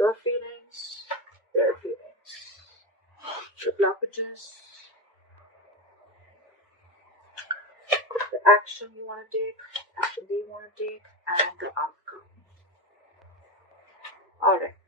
Your feelings, their feelings. The blockages. The action you want to take, action they want to take, and the outcome. Alright.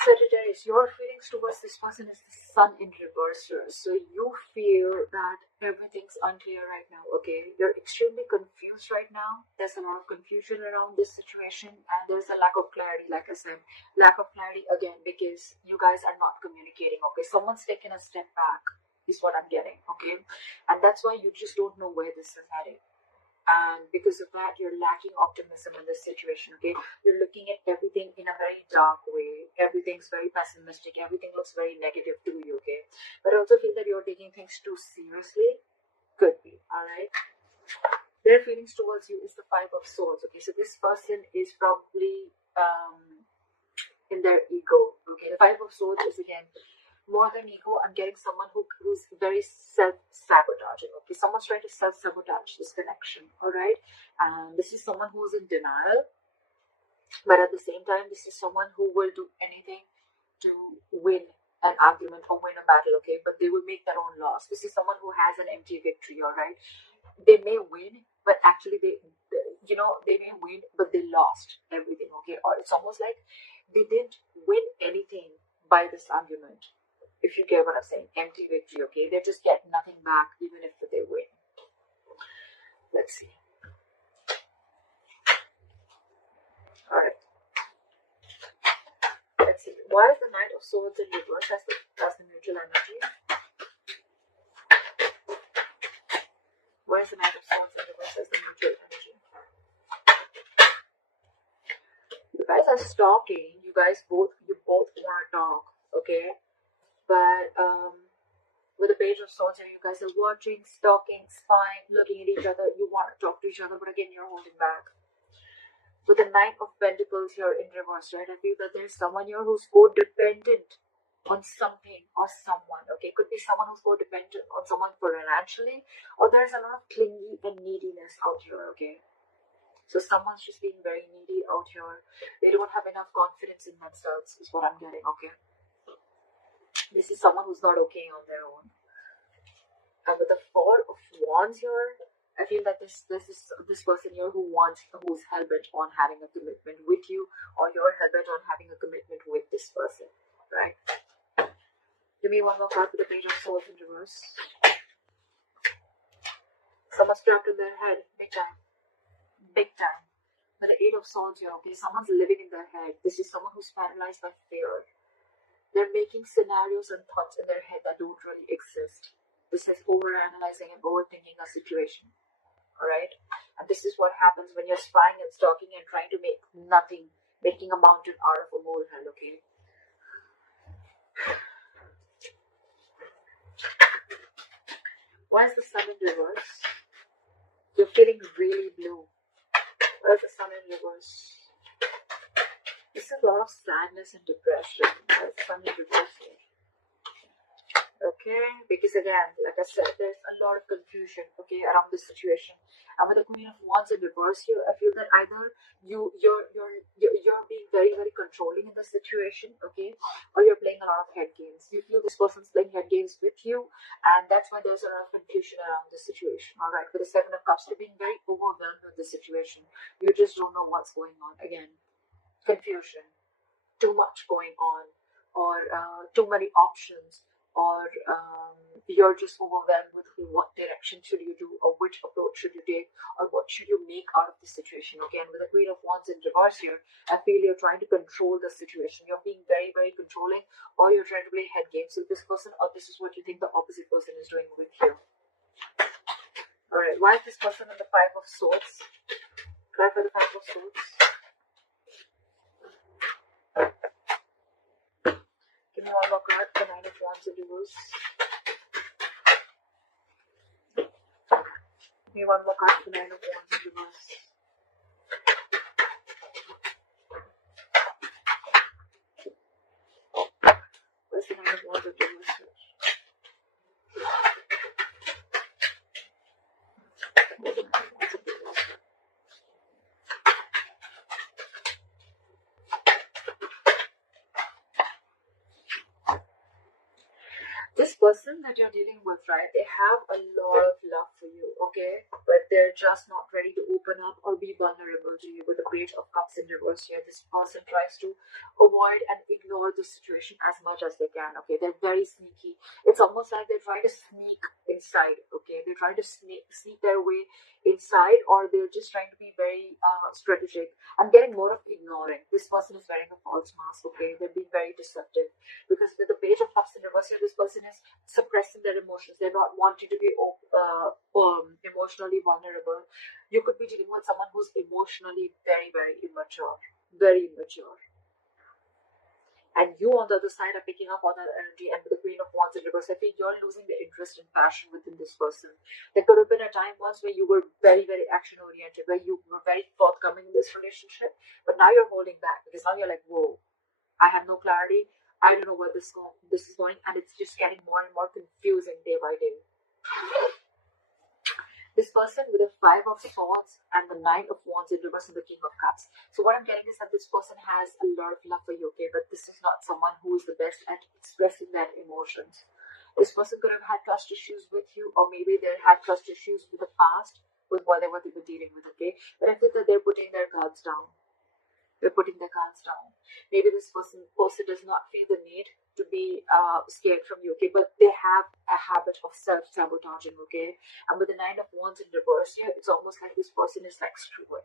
Sagittarius, your feelings towards this person is the sun in reverse here. So you feel that everything's unclear right now, okay? You're extremely confused right now. There's a lot of confusion around this situation, and there's a lack of clarity, like I said. Lack of clarity again because you guys are not communicating, okay? Someone's taken a step back is what I'm getting, okay? And that's why you just don't know where this is heading. And because of that, you're lacking optimism in this situation, okay? You're looking at everything in a very dark way. Everything's very pessimistic. Everything looks very negative to you, okay? But I also feel that you're taking things too seriously. Could be, all right? Their feelings towards you is the Five of Swords, okay? So this person is probably in their ego, okay? The Five of Swords is, again, more than ego. I'm getting someone who's very self-sabotaging, okay? Someone's trying to self-sabotage this connection, all right? And this is someone who's in denial, but at the same time, this is someone who will do anything to win an argument or win a battle, okay? But they will make their own loss. This is someone who has an empty victory, all right? They may win, but actually they may win, but they lost everything, okay? Or it's almost like they didn't win anything by this argument. If you get what I'm saying, empty victory, okay? They just get nothing back, even if they win. Let's see. Alright. Let's see. Why is the Knight of Swords in reverse? That's the neutral energy. Why is the Knight of Swords in reverse as the neutral energy? You guys are stalking. You both want to talk, okay? But with the Page of Swords here, you guys are watching, stalking, spying, looking at each other. You want to talk to each other, but again, you're holding back. With the Knight of Pentacles here in reverse, right? I feel that there's someone here who's codependent on something or someone, okay? Could be someone who's codependent on someone financially, or there's a lot of clingy and neediness out here, okay? So someone's just being very needy out here. They don't have enough confidence in themselves, is what I'm getting, okay? This is someone who's not okay on their own. And with the Four of Wands here, I feel that this person here who's hell-bent on having a commitment with you, or you're hell-bent on having a commitment with this person, right? Give me one more card with the Page of Swords in reverse. Someone's trapped in their head, big time. Big time. With the Eight of Swords here, okay, someone's living in their head. This is someone who's paralyzed by fear. They're making scenarios and thoughts in their head that don't really exist. This is overanalyzing and overthinking a situation. Alright? And this is what happens when you're spying and stalking and trying to make nothing, making a mountain out of a molehill, okay? Why is the Sun in reverse? You're feeling really blue. Why is the Sun in reverse? This is a lot of sadness and depression. Why is the Sun in reverse here? Okay, because again, like I said, there's a lot of confusion, okay, around this situation. And with the Queen of Wands in reverse here, I feel that either you're being very, very controlling in the situation, okay, or you're playing a lot of head games. You feel this person's playing head games with you, and that's why there's a lot of confusion around this situation. All right, with the Seven of Cups, you're being very overwhelmed with the situation. You just don't know what's going on. Again, confusion, too much going on, or too many options, or you're just overwhelmed with what direction should you do, or which approach should you take, or what should you make out of the situation. Okay, and with the Queen of Wands in reverse here, I feel you're trying to control the situation. You're being very, very controlling, or you're trying to play head games with this person, or this is what you think the opposite person is doing with you. Alright, why is this person in the Five of Swords? Try for the Five of Swords. Give me one more card, the Nine of Wands in reverse. Give me one more card, the Nine of Wands in reverse. Where's the Nine of Wands in reverse? This person that you're dealing with, right, they have a lot of love for you, okay? But they're just not ready to open up or be vulnerable to you. With the Page of Cups in reverse here, this person tries to avoid and ignore the situation as much as they can, okay? They're very sneaky. It's almost like they're trying to sneak inside, okay? They're trying to sneak their way inside, or they're just trying to be very strategic. I'm getting more of ignoring. This person is wearing a false mask, okay? They're being very deceptive. Because with the Page of Cups in reverse here, this person is suppressing their emotions. They're not wanting to be emotionally vulnerable. You could be dealing with someone who's emotionally very, very immature. Very immature. And you on the other side are picking up on that energy, and with the Queen of Wands in reverse, I think you're losing the interest and passion within this person. There could have been a time once where you were very, very action oriented, where you were very forthcoming in this relationship, but now you're holding back because now you're like, whoa, I have no clarity. I don't know where this is going, and it's just getting more and more confusing day by day. This person with the Five of Swords and the Nine of Wands in reverse and the King of Cups. So what I'm getting is that this person has a lot of love for you, okay? But this is not someone who is the best at expressing their emotions. This person could have had trust issues with you, or maybe they had trust issues with the past, with whatever they were dealing with, okay? But I feel that they're putting their guards down. They're putting their guards down. Maybe this person does not feel the need to be scared from you, okay? But they have a habit of self-sabotaging, okay? And with the Nine of Wands in reverse here, it's almost like this person is like screwed.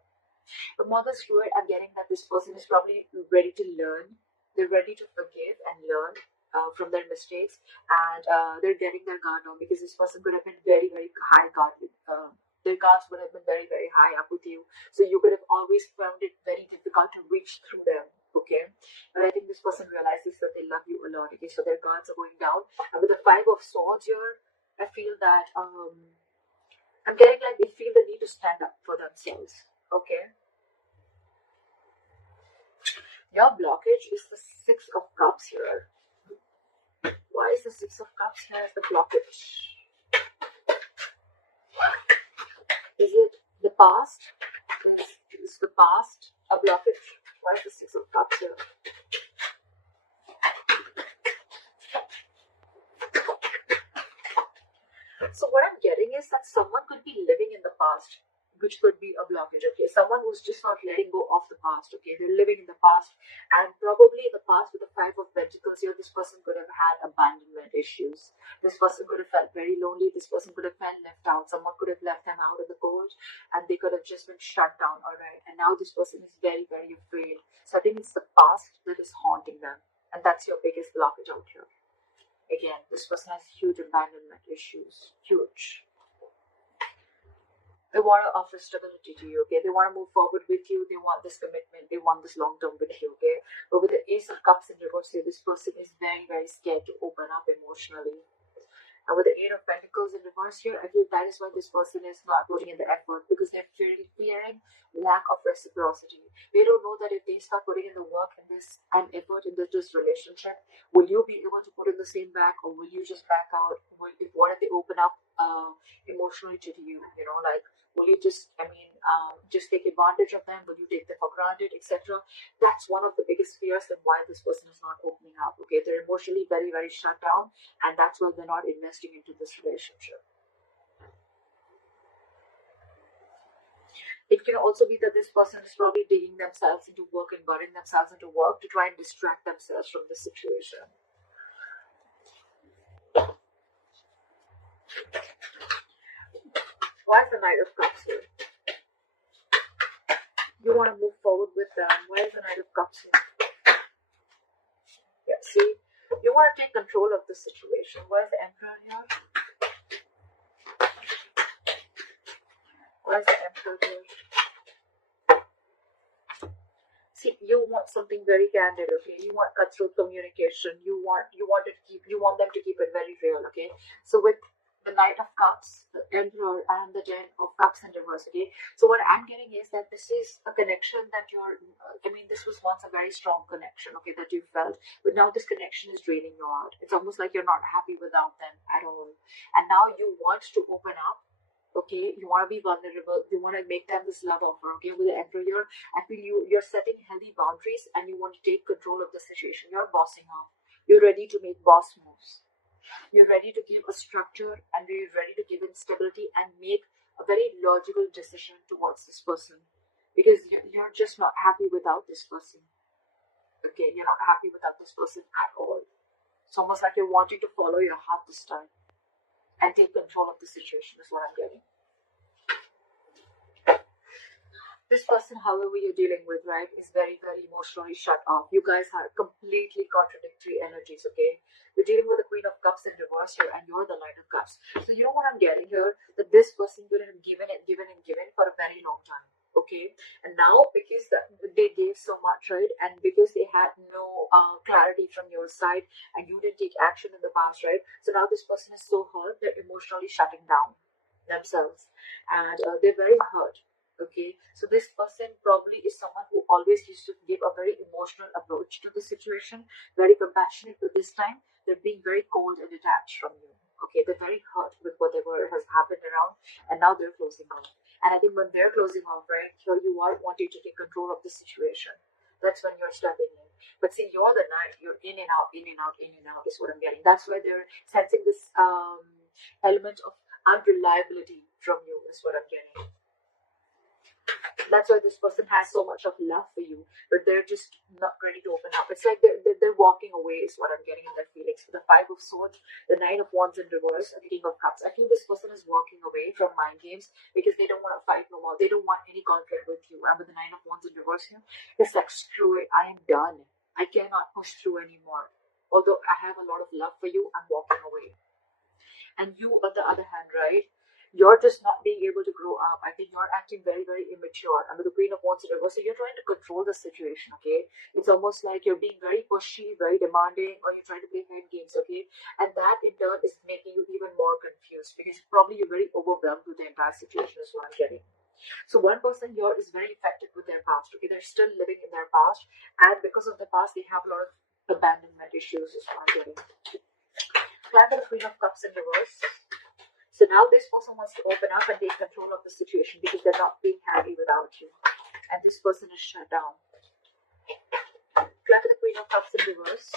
But more than screwed, I'm getting that this person is probably ready to learn. They're ready to forgive and learn from their mistakes, and they're getting their guard down because this person could have been very, very high guard. Their guards would have been very, very high up with you. So you could have always found it very difficult to reach through them, okay? But I think this person realizes that they love you a lot, okay? So their guards are going down. And with the Five of Swords here, I feel that I'm getting like they feel the need to stand up for themselves, okay? Your blockage is the Six of Cups here. Why is the Six of Cups here as the blockage? Is it the past? Is the past a blockage? Why is the Six of Cups here? So what I'm getting is that someone could be living in the past, which could be a blockage, okay? Someone who's just not letting go of the past, okay? They're living in the past, and probably in the past with the Five of Pentacles here, this person could have had abandonment issues. This person could have felt very lonely. This person could have felt left out. Someone could have left them out in the cold, and they could have just been shut down, all right? And now this person is very, very afraid. So I think it's the past that is haunting them, and that's your biggest blockage out here. Again, this person has huge abandonment issues. Huge. They want to offer stability to you, okay? They want to move forward with you. They want this commitment. They want this long term with you, okay? But with the Ace of Cups in reverse here, this person is very, very scared to open up emotionally. And with the Eight of Pentacles in reverse here, I feel that is why this person is not putting in the effort, because they're fearing lack of reciprocity. They don't know that if they start putting in the work and this and effort in this relationship, will you be able to put in the same back, or will you just back out? What if they open up emotionally to you? You know, like, will you just, just take advantage of them? Will you take them for granted, etc.? That's one of the biggest fears and why this person is not opening up, okay? They're emotionally very, very shut down, and that's why they're not investing into this relationship. It can also be that this person is probably digging themselves into work and burying themselves into work to try and distract themselves from the situation. Why is the Knight of Cups here? You want to move forward with them. Why is the Knight of Cups here? Yeah, see? You want to take control of the situation. Why is the Emperor here? Why is the Emperor here? See, you want something very candid, okay? You want cutthroat communication. You want them to keep it very real, okay? So with the Knight of Cups, the Emperor, and the Ten of Cups in reverse, okay? So what I'm getting is that this is a connection that this was once a very strong connection, okay, that you felt, but now this connection is draining you out. It's almost like you're not happy without them at all. And now you want to open up, okay? You want to be vulnerable. You want to make them this love offer, okay? With the Emperor here, I feel you're setting healthy boundaries, and you want to take control of the situation. You're bossing up. You're ready to make boss moves. You're ready to give a structure and you're ready to give in stability and make a very logical decision towards this person, because you're just not happy without this person. Okay, you're not happy without this person at all. It's almost like you're wanting to follow your heart this time and take control of the situation is what I'm getting. This person, however, you're dealing with, right, is very, very emotionally shut off. You guys are completely contradictory energies, okay? You're dealing with the Queen of Cups in reverse here, and you're the Knight of Cups. So you know what I'm getting here? That this person could have given and given and given for a very long time, okay? And now, because they gave so much, right, and because they had no clarity from your side, and you didn't take action in the past, right? So now this person is so hurt, they're emotionally shutting down themselves, and they're very hurt. Okay, so this person probably is someone who always used to give a very emotional approach to the situation, very compassionate, but this time they're being very cold and detached from you. Okay, they're very hurt with whatever has happened around, and now they're closing off. And I think when they're closing off, right, here you are wanting to take control of the situation. That's when you're stepping in. But see, you're the knight, you're in and out, in and out, in and out, is what I'm getting. That's why they're sensing this element of unreliability from you, is what I'm getting. That's why this person has so much of love for you, but they're just not ready to open up. It's like they're walking away is what I'm getting in their feelings. For the Five of Swords, the Nine of Wands in reverse, and the King of Cups. I feel this person is walking away from mind games because they don't want to fight no more. They don't want any conflict with you. And with the Nine of Wands in reverse here, it's like, screw it, I am done. I cannot push through anymore. Although I have a lot of love for you, I'm walking away. And you, on the other hand, right, you're just not being able to grow up. I think you're acting very, very immature. And with the Queen of Wands in reverse, so you're trying to control the situation, okay? It's almost like you're being very pushy, very demanding, or you're trying to play mind games, okay? And that, in turn, is making you even more confused because probably you're very overwhelmed with the entire situation is what I'm getting. So one person here is very affected with their past, okay? They're still living in their past. And because of the past, they have a lot of abandonment issues is what I'm getting. Plan for the Queen of Cups in reverse. So now this person wants to open up and take control of the situation because they're not being happy without you. And this person is shut down. Clap for the Queen of Cups in reverse.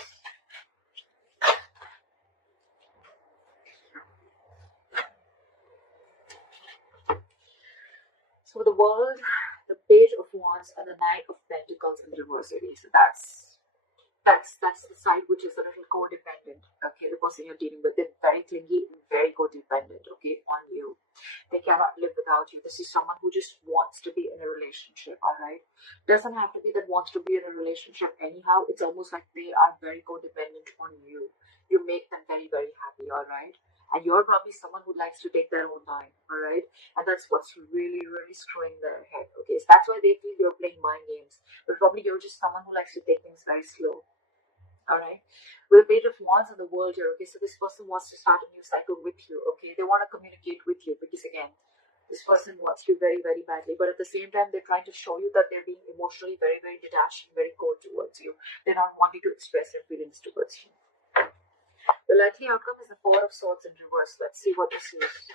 So the World, the Page of Wands, and the Knight of Pentacles in reverse. So that's the side which is a little codependent. Okay, the person you're dealing with, they're very clingy, very codependent, okay, on you. They cannot live without you. This is someone who just wants to be in a relationship, alright? Doesn't have to be that wants to be in a relationship anyhow. It's almost like they are very codependent on you. You make them very, very happy, alright? And you're probably someone who likes to take their own time, alright? And that's what's really, really screwing their head, okay? So that's why they feel you're playing mind games. But probably you're just someone who likes to take things very slow. Alright, with the Page of Wands in the world here, okay, so this person wants to start a new cycle with you, okay, they want to communicate with you because again, this person wants you very, very badly, but at the same time, they're trying to show you that they're being emotionally very, very detached and very cold towards you. They're not wanting to express their feelings towards you. The likely outcome is the Four of Swords in reverse. Let's see what this is.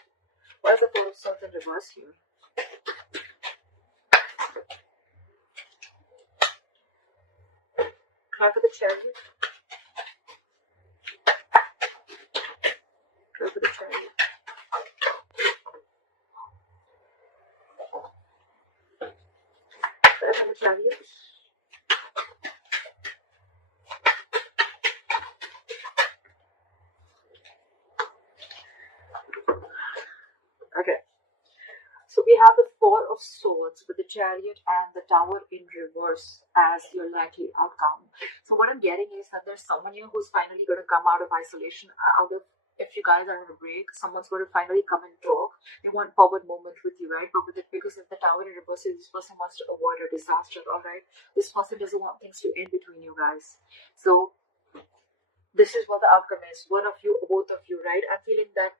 What is the Four of Swords in reverse here? Try for the Chariot. Try for the Chariot. Try for the Chariot. Okay. So we have the Four of Swords with the Chariot and the Tower in reverse as your likely outcome. So what I'm getting is that there's someone here who's finally going to come out of isolation, if you guys are on a break, someone's going to finally come and talk. They want forward movement with you, right? But because of the Tower in reverse, this person wants to avoid a disaster, alright? This person doesn't want things to end between you guys. So this is what the outcome is. One of you, both of you, right? I'm feeling that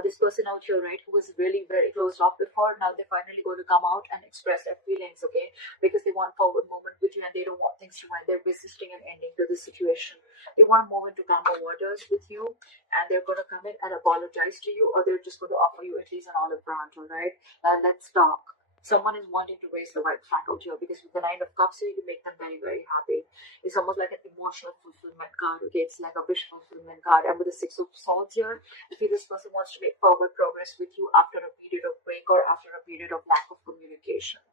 this person out here, right, who was really very closed off before, now they're finally going to come out and express their feelings, okay, because they want forward movement with you and they don't want things to end. They're resisting an ending to this situation. They want to move into calmer waters with you, and they're going to come in and apologize to you, or they're just going to offer you at least an olive branch, all right? Let's talk. Someone is wanting to raise the right flag out here, because with the Nine of Cups here, you make them very, very happy. It's almost like an emotional fulfillment card, okay? It's like a wish fulfillment card. And with the Six of Swords here, I feel this person wants to make forward progress with you after a period of break or after a period of lack of communication.